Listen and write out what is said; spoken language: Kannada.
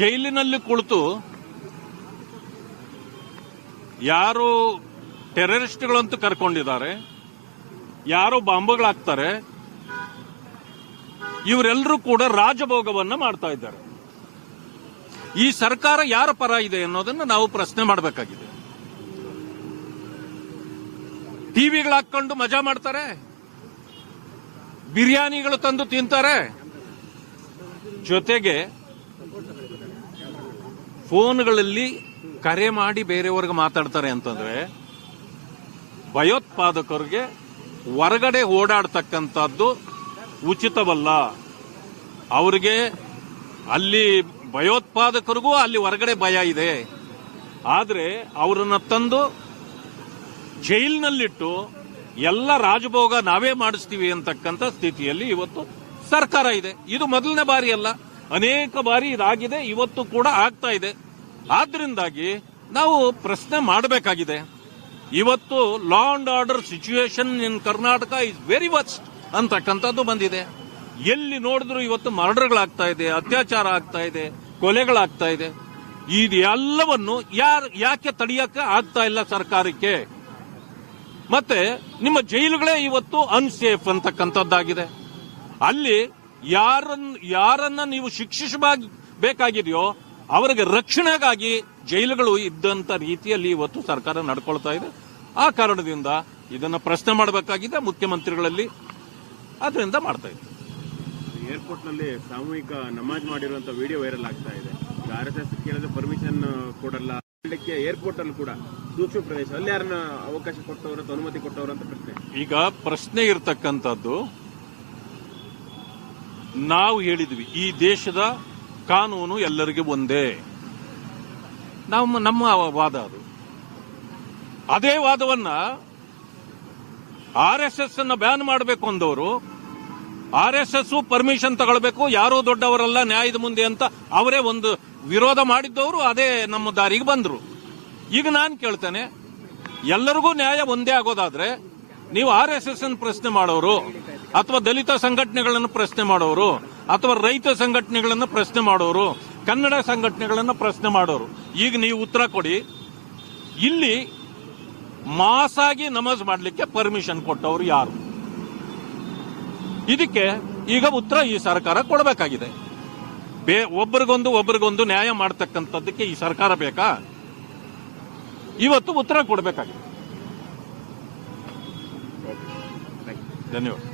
ಜೈಲಿನಲ್ಲಿ ಕುಳಿತು ಯಾರು ಟೆರರಿಸ್ಟ್ಗಳಂತೂ ಕರ್ಕೊಂಡಿದ್ದಾರೆ, ಯಾರೋ ಬಾಂಬ್ಗಳಾಗ್ತಾರೆ, ಇವರೆಲ್ಲರೂ ಕೂಡ ರಾಜಭೋಗವನ್ನ ಮಾಡ್ತಾ ಇದ್ದಾರೆ. ಈ ಸರ್ಕಾರ ಯಾರ ಪರ ಇದೆ ಅನ್ನೋದನ್ನ ನಾವು ಪ್ರಶ್ನೆ ಮಾಡಬೇಕಾಗಿದೆ. ಟಿವಿಗಳು ಹಾಕೊಂಡು ಮಜಾ ಮಾಡ್ತಾರೆ, ಬಿರಿಯಾನಿಗಳು ತಂದು ತಿಂತಾರೆ, ಜೊತೆಗೆ ಫೋನ್ಗಳಲ್ಲಿ ಕರೆ ಮಾಡಿ ಬೇರೆಯವ್ರಿಗೆ ಮಾತಾಡ್ತಾರೆ ಅಂತಂದ್ರೆ ಭಯೋತ್ಪಾದಕರಿಗೆ ಹೊರಗಡೆ ಓಡಾಡ್ತಕ್ಕಂಥದ್ದು ಉಚಿತವಲ್ಲ. ಅವರಿಗೆ ಅಲ್ಲಿ ಭಯೋತ್ಪಾದಕರಿಗೂ ಅಲ್ಲಿ ಹೊರಗಡೆ ಭಯ ಇದೆ. ಆದರೆ ಅವರನ್ನ ತಂದು ಜೈಲಿನಲ್ಲಿಟ್ಟು ಎಲ್ಲ ರಾಜಭೋಗ ನಾವೇ ಮಾಡಿಸ್ತೀವಿ ಅಂತಕ್ಕಂಥ ಸ್ಥಿತಿಯಲ್ಲಿ ಇವತ್ತು ಸರ್ಕಾರ ಇದೆ. ಇದು ಮೊದಲನೇ ಬಾರಿ ಅಲ್ಲ, ಅನೇಕ ಬಾರಿ ಇದಾಗಿದೆ, ಇವತ್ತು ಕೂಡ ಆಗ್ತಾ ಇದೆ. ಆದ್ರಿಂದಾಗಿ ನಾವು ಪ್ರಶ್ನೆ ಮಾಡಬೇಕಾಗಿದೆ. ಇವತ್ತು law and order situation in Karnataka is very worst ಅಂತಕ್ಕಂಥದ್ದು ಬಂದಿದೆ. ಎಲ್ಲಿ ನೋಡಿದ್ರು ಇವತ್ತು ಮರ್ಡರ್ಗಳಾಗ್ತಾ ಇದೆ, ಅತ್ಯಾಚಾರ ಆಗ್ತಾ ಇದೆ, ಕೊಲೆಗಳಾಗ್ತಾ ಇದೆ. ಇದೆಲ್ಲವನ್ನು ಯಾಕೆ ತಡೆಯಕ್ಕೆ ಆಗ್ತಾ ಇಲ್ಲ ಸರ್ಕಾರಕ್ಕೆ? ಮತ್ತೆ ನಿಮ್ಮ ಜೈಲುಗಳೇ ಇವತ್ತು ಅನ್ಸೇಫ್ ಅಂತಕ್ಕಂಥದ್ದಾಗಿದೆ. ಅಲ್ಲಿ ಯಾರನ್ನ ನೀವು ಶಿಕ್ಷಿಸಬೇಕಾಗಿದೆಯೋ ಅವರಿಗೆ ರಕ್ಷಣೆಗಾಗಿ ಜೈಲುಗಳು ಇದ್ದಂತ ರೀತಿಯಲ್ಲಿ ಇವತ್ತು ಸರ್ಕಾರ ನಡ್ಕೊಳ್ತಾ ಇದೆ. ಆ ಕಾರಣದಿಂದ ಇದನ್ನ ಪ್ರಶ್ನೆ ಮಾಡಬೇಕಾಗಿದೆ ಮುಖ್ಯಮಂತ್ರಿಗಳಲ್ಲಿ, ಅದರಿಂದ ಮಾಡ್ತಾ ಇದೆ. ಏರ್ಪೋರ್ಟ್ ನಲ್ಲಿ ಸಾಮೂಹಿಕ ನಮಾಜ್ ಮಾಡಿರುವಂತಹ ವಿಡಿಯೋ ವೈರಲ್ ಆಗ್ತಾ ಇದೆ. RSS ಕೇಳಿದ್ರೆ ಪರ್ಮಿಷನ್ ಕೊಡಲ್ಲ. ಏರ್ಪೋರ್ಟ್ ಅಲ್ಲಿ ಕೂಡ ಸೂಕ್ಷ್ಮ ಪ್ರದೇಶ, ಅಲ್ಲಿ ಯಾರನ್ನ ಅವಕಾಶ ಕೊಟ್ಟವರು ಅಥವಾ ಅನುಮತಿ ಕೊಟ್ಟವರು ಅಂತ ಪ್ರಶ್ನೆ. ಈಗ ಪ್ರಶ್ನೆ ಇರತಕ್ಕಂಥದ್ದು, ನಾವು ಹೇಳಿದ್ವಿ ಈ ದೇಶದ ಕಾನೂನು ಎಲ್ಲರಿಗೂ ಒಂದೇ, ನಮ್ಮ ವಾದ ಅದು. ಅದೇ ವಾದವನ್ನ RSS ಅನ್ನ ಬ್ಯಾನ್ ಮಾಡಬೇಕು ಅಂದವರು RSS ಪರ್ಮಿಷನ್ ತಗೊಳ್ಬೇಕು, ಯಾರೋ ದೊಡ್ಡವರಲ್ಲ ನ್ಯಾಯದ ಮುಂದೆ ಅಂತ ಅವರೇ ಒಂದು ವಿರೋಧ ಮಾಡಿದ್ದವರು ಅದೇ ನಮ್ಮ ದಾರಿಗೆ ಬಂದ್ರು. ಈಗ ನಾನು ಕೇಳ್ತೇನೆ, ಎಲ್ಲರಿಗೂ ನ್ಯಾಯ ಒಂದೇ ಆಗೋದಾದ್ರೆ ನೀವು RSS ಅನ್ನು ಪ್ರಶ್ನೆ ಮಾಡೋರು, ಅಥವಾ ದಲಿತ ಸಂಘಟನೆಗಳನ್ನು ಪ್ರಶ್ನೆ ಮಾಡೋರು, ಅಥವಾ ರೈತ ಸಂಘಟನೆಗಳನ್ನು ಪ್ರಶ್ನೆ ಮಾಡೋರು, ಕನ್ನಡ ಸಂಘಟನೆಗಳನ್ನು ಪ್ರಶ್ನೆ ಮಾಡೋರು, ಈಗ ನೀವು ಉತ್ತರ ಕೊಡಿ. ಇಲ್ಲಿ ಮಾಸಾಗಿ ನಮಾಜ್ ಮಾಡಲಿಕ್ಕೆ ಪರ್ಮಿಷನ್ ಕೊಟ್ಟವರು ಯಾರು? ಇದಕ್ಕೆ ಈಗ ಉತ್ತರ ಈ ಸರ್ಕಾರ ಕೊಡಬೇಕಾಗಿದೆ. ಒಬ್ಬರಿಗೊಂದು ನ್ಯಾಯ ಮಾಡತಕ್ಕಂಥದ್ದಕ್ಕೆ ಈ ಸರ್ಕಾರ ಬೇಕಾ? ಇವತ್ತು ಉತ್ತರ ಕೊಡಬೇಕಾಗಿದೆ. ಧನ್ಯವಾದ.